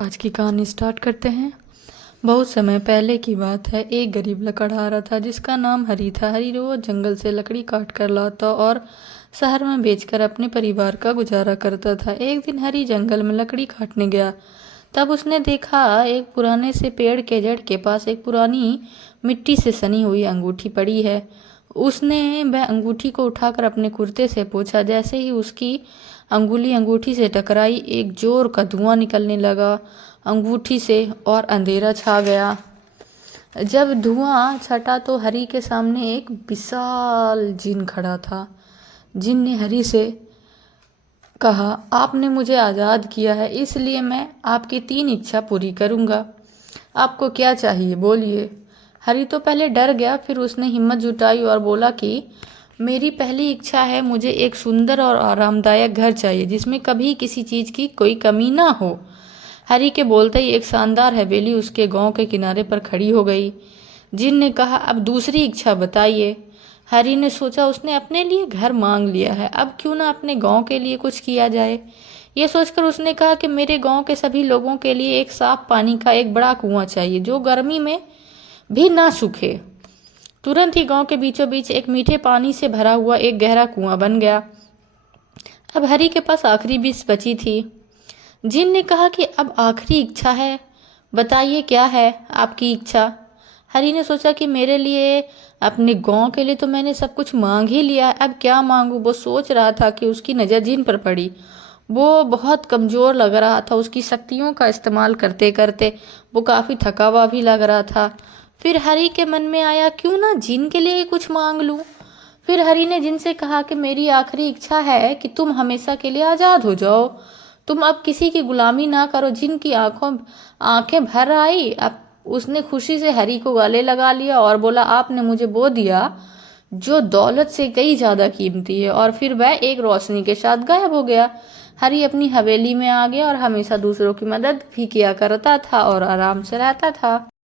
आज की कहानी स्टार्ट करते हैं। बहुत समय पहले की बात है। एक गरीब लकड़हारा था जिसका नाम हरी था। हरी रोज जंगल से लकड़ी काट कर लाता और शहर में बेचकर अपने परिवार का गुजारा करता था। एक दिन हरी जंगल में लकड़ी काटने गया। तब उसने देखा एक पुराने से पेड़ के जड़ के पास एक पुरानी मिट्टी से सनी हुई अंगूठी पड़ी है। उसने वह अंगूठी को उठाकर अपने कुर्ते से पोंछा। जैसे ही उसकी अंगुली अंगूठी से टकराई, एक जोर का धुआं निकलने लगा अंगूठी से और अंधेरा छा गया। जब धुआं छटा तो हरी के सामने एक विशाल जिन खड़ा था। जिन ने हरी से कहा, आपने मुझे आज़ाद किया है, इसलिए मैं आपकी 3 इच्छा पूरी करूंगा। आपको क्या चाहिए, बोलिए। हरी तो पहले डर गया, फिर उसने हिम्मत जुटाई और बोला कि मेरी पहली इच्छा है, मुझे एक सुंदर और आरामदायक घर चाहिए जिसमें कभी किसी चीज़ की कोई कमी ना हो। हरी के बोलते ही एक शानदार हवेली उसके गांव के किनारे पर खड़ी हो गई। जिन ने कहा, अब दूसरी इच्छा बताइए। हरी ने सोचा, उसने अपने लिए घर मांग लिया है, अब क्यों ना अपने गांव के लिए कुछ किया जाए। ये सोचकर उसने कहा कि मेरे गांव के सभी लोगों के लिए एक साफ पानी का एक बड़ा कुआं चाहिए जो गर्मी में भी ना सूखे। तुरंत ही गांव के बीचों बीच एक मीठे पानी से भरा हुआ एक गहरा कुआं बन गया। अब हरी के पास आखिरी विश बची थी। जिन ने कहा कि अब आखिरी इच्छा है, बताइए क्या है आपकी इच्छा। हरी ने सोचा कि मेरे लिए, अपने गांव के लिए तो मैंने सब कुछ मांग ही लिया है, अब क्या मांगू। वो सोच रहा था कि उसकी नज़र जिन पर पड़ी। वो बहुत कमज़ोर लग रहा था, उसकी शक्तियों का इस्तेमाल करते करते वो काफ़ी थका हुआ भी लग रहा था। फिर हरी के मन में आया, क्यों ना जिन के लिए ही कुछ मांग लूं। फिर हरी ने जिन से कहा कि मेरी आखिरी इच्छा है कि तुम हमेशा के लिए आज़ाद हो जाओ, तुम अब किसी की गुलामी ना करो। जिन की आंखें भर आई। अब उसने खुशी से हरी को गले लगा लिया और बोला, आपने मुझे वो दिया जो दौलत से कई ज़्यादा कीमती है। और फिर वह एक रोशनी के साथ गायब हो गया। हरी अपनी हवेली में आ गया और हमेशा दूसरों की मदद भी किया करता था और आराम से रहता था।